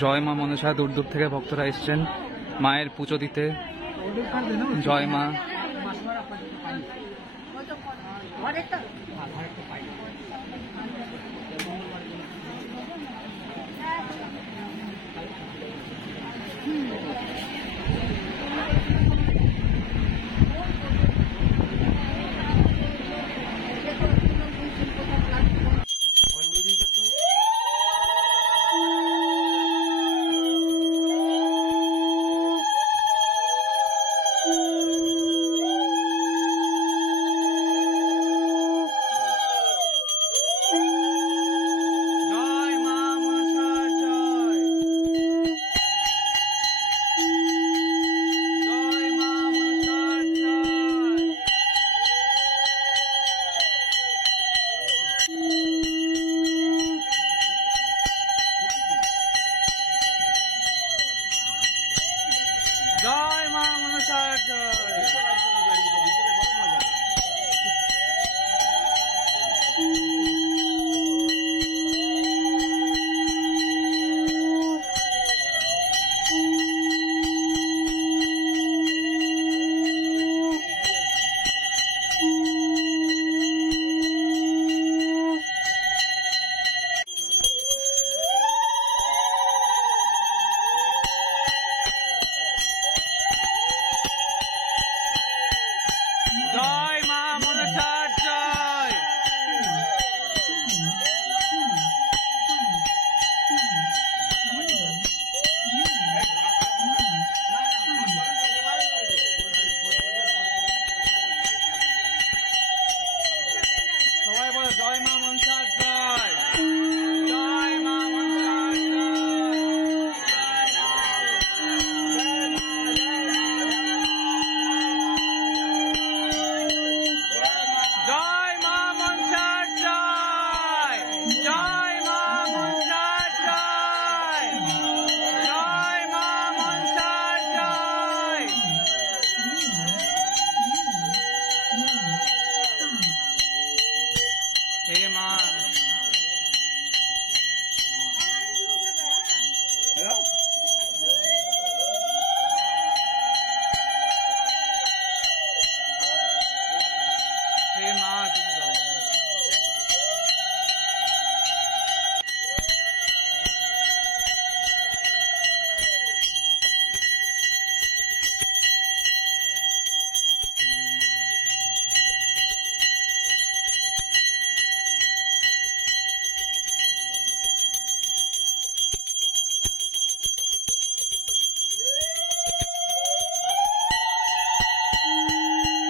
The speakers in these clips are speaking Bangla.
জয় মা মনসা, দূর দূর থেকে ভক্তরা এসছেন মায়ের পুজো দিতে। জয় মা। জয় মা মনসার জয়। জয় মা মনসার জয়। সবাই বলো জয় মা মনসার জয়। জয় মা মনসার জয় মা মনসার জয়। জয় মা মনসার জয়। জয় মা মনসার জয়। হে মা। হে মা তুমি দাও।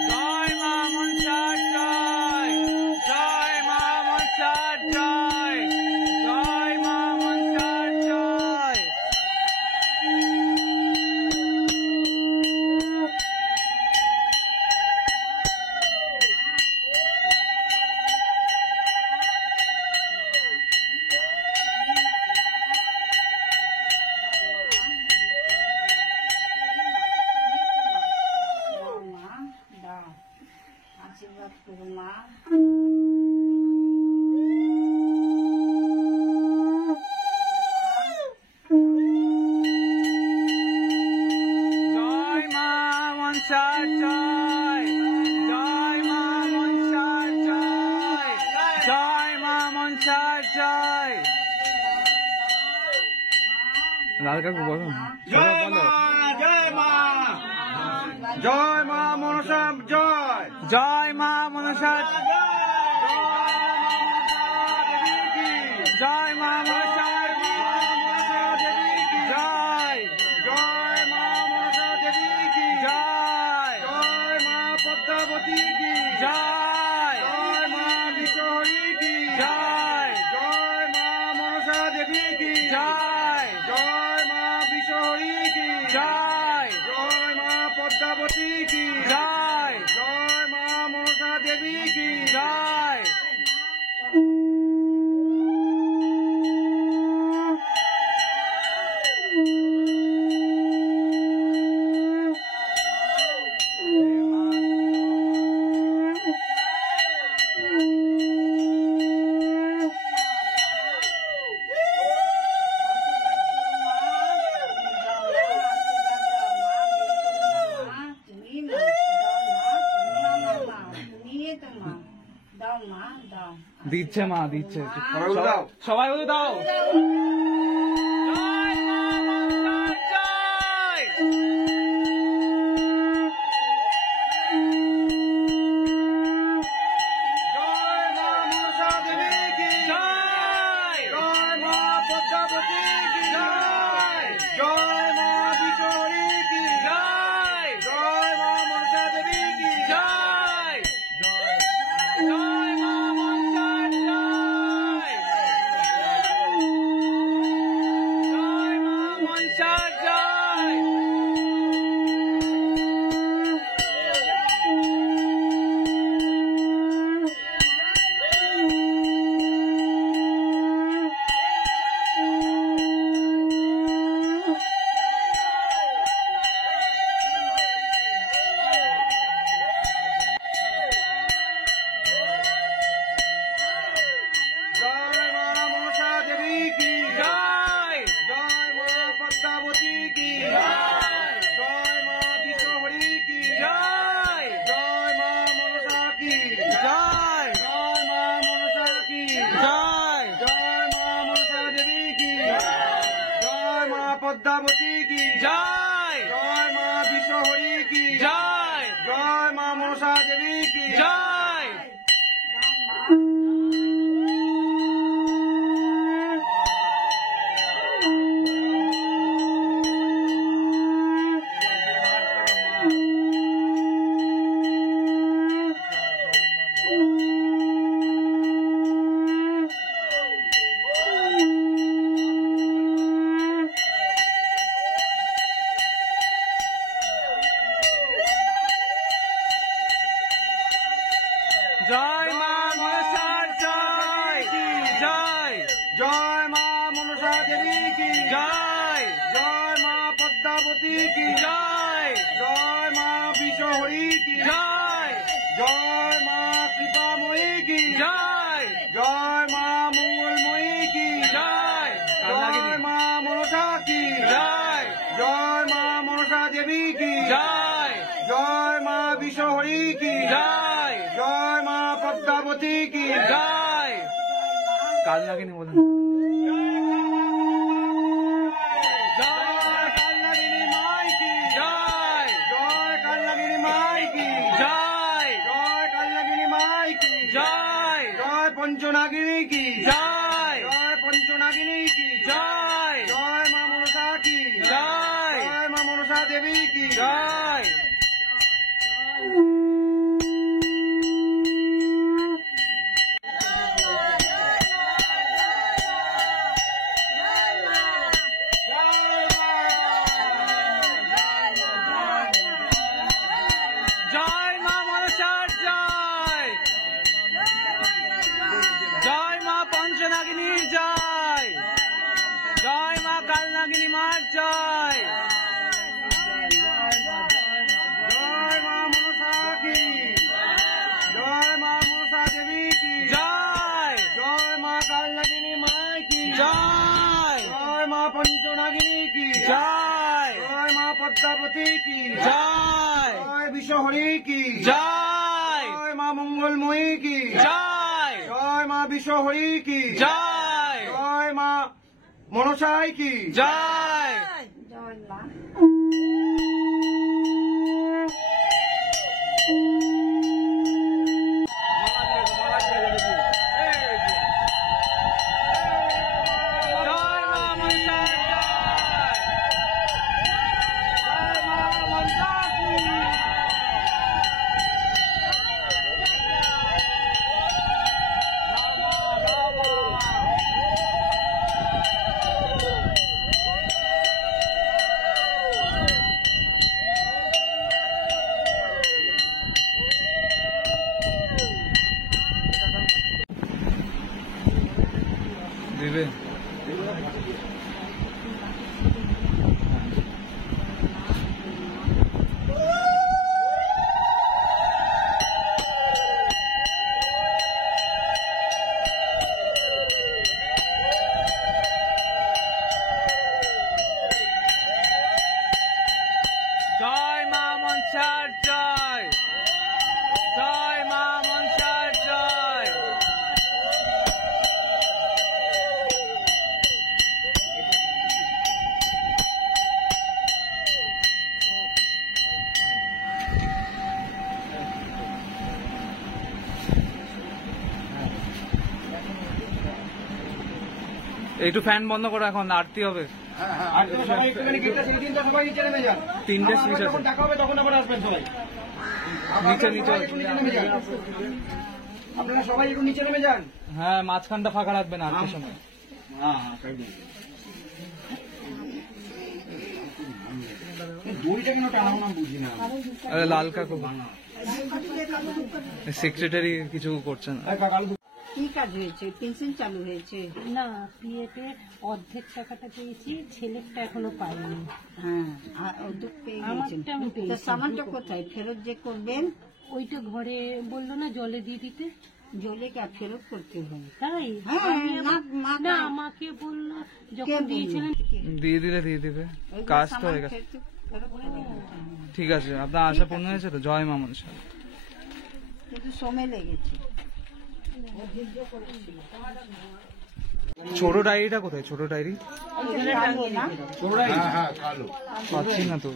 জয় মা মনসার জয়। জয় মা মনসার জয়। জয় মা মনসার জয়। আশীর্বাদ করো মা। জয় মা মনসার জয়। জয় মা মনসার জয়। জয় মা মনসার জয়। লাল কাকু বলো। জয় মা, জয় মা, জয় মা মনসা জয়। জয় মা মনসার জয় মা মনসার জয়। জয় মা মনসা দেবী কি জয়। জয় মা পদ্মাবতী কি জয়। জয় মা বিশ্বহরি কি জয়। জয় মা মনসা দেবী কি জয়। জয় মা বিশ্বহরি কি জয়। জয় মা পদ্মাবতী কি জয়। জয় মা মনসা দেবী কি জয়। দিচ্ছে মা, দিচ্ছে। সবাই উঠে দাও। সবাই উঠে দাও। জয় মা মনসা দেবী কি জয়। জয় মা পদ্মাবতী কি জয়। জয় মা বিশ্বহরি কি জয়। জয় মা মনসা দেবী কি জয়। জয় মা মনসার জয়। জয় মা মনসার জয়। জয় মা মনসা দেবী কি জয়। জয় মা পদ্মাবতী কি জয়। জয় মা বিশ্বহরি কি জয়। জয় মা মনসা কি জয়। জয় মা মনসা কি জয়। জয় মা মনসা দেবী কি জয় মা পদ্মাবতী কি জয়। জয় মা বিশ্বহরি কি জয়। জয় মা মনসা দেবী কি জয়। জয় মা মনসার জয়। জয়। জয় মা মনসা দেবী কি জয়। জয় মা পদ্মাবতী কি জয়। জয় মা বিশ্বহরি কি জয়। জয় মা কৃপাময়ী কি জয়। জয় মা মঙ্গলময়ী কি জয়। জয় মা মনসা কি জয়। জয় মা মনসা দেবী কি জয়। জয় মা বিশ্বহরি কি জয়। জয় মা পদ্মাবতী কি জয়। কাল নাগিনী বলুন। জয় কালনাগিনী মাই কি জয়। জয় কালনাগিনী মাই কি জয়। জয় কালনাগিনী মাই কি জয়। জয় পঞ্চনাগিনী কি জয়। জয় পঞ্চনাগিনী কি জয়। জয় মা মনসা কি জয়। জয় মা মনসা দেবী কি জয়। জয় মা মনসার জয়। জয় মা পঞ্চনাগিনীর জয়। জয় মা কালনাগিনী মার জয়। জয় মা মনসা কি জয় মা মনসা দেবী কি জয়। জয় মা কালনাগিনী মাই কি জয়। জয় মা পঞ্চনাগিনী কি জয়। জয় মা পদ্মাবতী কি জয়। জয় বিশ্বহরি কি জয়। জয় মা মঙ্গলময়ী কি জয়। জয় মা বিশ্বহরি কি জয়। জয় মা মনসাই কি জয়। জয় মা মনসার জয়। জয় মা মনসা কি দিবে। জয় মা মনসার জয়। জয় মা মনসার জয়। একটু ফ্যান বন্ধ করো, এখন আরতি হবে। আর তো সবাই একটুখানি গেটটা ছেড়ে দিন তো, সবাই নিচে নেমে যান। তিনটে আবার switch আছে। যখন দেখা হবে তখন আবার আসবেন সবাই। নিচে আপনারা সবাই একটু নিচে নেমে যান। আপনারা সবাই একটু নিচে নেমে যান। হ্যাঁ, মাঝখানটা ফাঁকা রাখবেন আরতির সময়। দইটা কেন টানাবো না বুঝি না। আরে লাল কাকু সেক্রেটারি কিছু করছে না। কি কাজ হয়েছে? পেনশন চালু হয়েছে? না, বিয়েতে অর্ধেক টাকাটা পেয়েছি, ছেলেরটা এখনো পাইনি। হ্যাঁ, আর উদ্যোগ পেয়ে গেছেন। আমারটা আমি পেয়েছি। তা সামানটা কোথায় ফেরত যে করবেন? ওইটা ঘরে বললো না জলে দিয়ে দিতে, জলে কে ফেরত করতে হবে? তাই হ্যাঁ, আমি না, আবার- মা- না আমাকে বললো কে যখন বললো? দিয়েছিলেন। দিয়ে দিলে দিয়ে দিবে, ওইগুলো কাজ তো সামান হয়ে গেছে। ফেরত করতে হবে। ঠিক আছে, আপনার আশা পূর্ণ হয়েছে তো? জয় মা মনসা। কিন্তু সময় লেগেছে। ছোট ডায়েরিটা কোথায়? ছোট ডায়েরি কালো না? পাচ্ছি না তো।